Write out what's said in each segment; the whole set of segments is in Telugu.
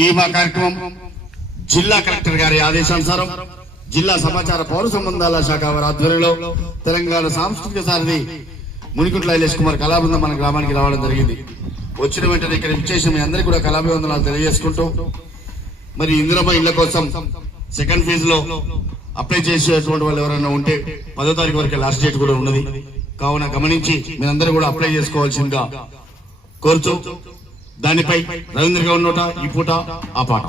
ఈ మా కార్యక్రమం జిల్లా కలెక్టర్ గారి ఆదేశానుసారం జిల్లా సమాచార పౌర సంబంధాల శాఖ వారి ఆధ్వర్యంలో తెలంగాణ సాంస్కృతిక సారథి మునికుంట్ల ఐలేష్ కుమార్ కళాబృందం మన గ్రామానికి రావడం జరిగింది. వచ్చిన వెంటనే ఇక్కడ విచ్చేసి మీ అందరికీ కూడా కళాభివందనాలు తెలియజేసుకుంటూ మరి ఇందిరమ్మ ఇళ్ల కోసం సెకండ్ ఫేజ్ లో అప్లై చేసేటువంటి వాళ్ళు ఎవరైనా ఉంటే 10వ తారీఖు వరకు లాస్ట్ డేట్ కూడా ఉన్నది. కావున గమనించి మీరందరూ కూడా అప్లై చేసుకోవాల్సిందిగా కోరుచు దానిపై రవీంద్ర గౌడ్ నోట ఈ పూట ఆ పాట.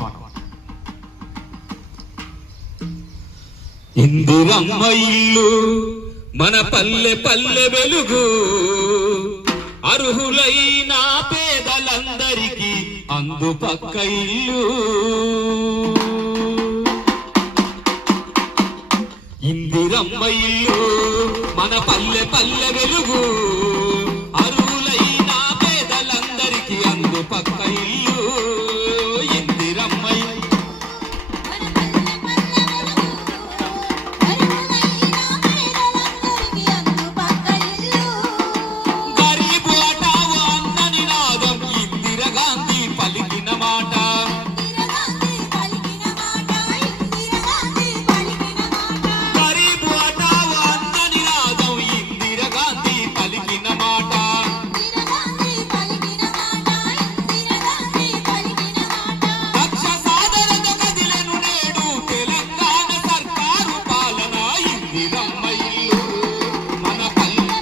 ఇందిరమ్మ ఇల్లు మన పల్లె పల్లె వెలుగు, అర్హులైన పేదలందరికీ అందుపక్క ఇల్లు. ఇందిరమ్మ ఇల్లు మన పల్లె పల్లె వెలుగు, అర్హులైన పేదలందరికీ అందుపక్క ఇల్లు. ఇందిరమ్మ గరీబు అటావు అన్న నినాదం ఇందిరాగాంధీ పలికిన మాట. గరీబు అటావు అన్న నినాదం ఇందిరాగాంధీ పలికిన మాట. లక్ష సాధనత కదిలెను నేడు తెలంగాణ సర్కారు పాలన. ఇందిరమ్మ ఇల్లు మన పల్లె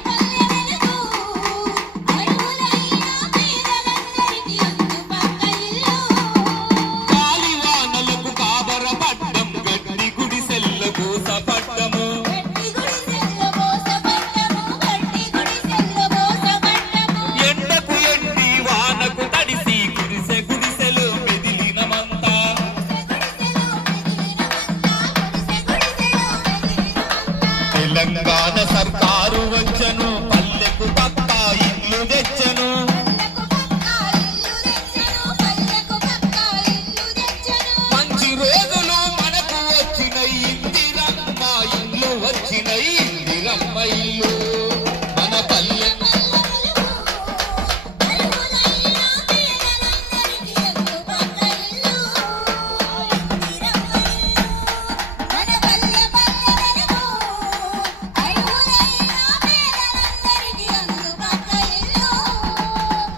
గాలివానలకు కాబరపడ్డం, గడ్డి గుడిసెల్లకు సపడ్డము. ఎండకు ఎండి వానకు తడిసి గుడిసె గుడిసెలు మెదిలినమంతా. తెలంగాణ సర్కారు వచ్చను, పల్లెకు పక్కా ఇల్లు తెచ్చను. మంచి రోజులు మనకు వచ్చినై, ఇందిరమ్మ ఇల్లు వచ్చినై. ఇందిరమ్మ ఇల్లు మన పల్లె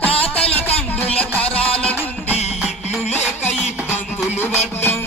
తాతల తండ్రుల తరాల నుండి ఇల్లు లేక ఇబ్బందులు పడ్డం.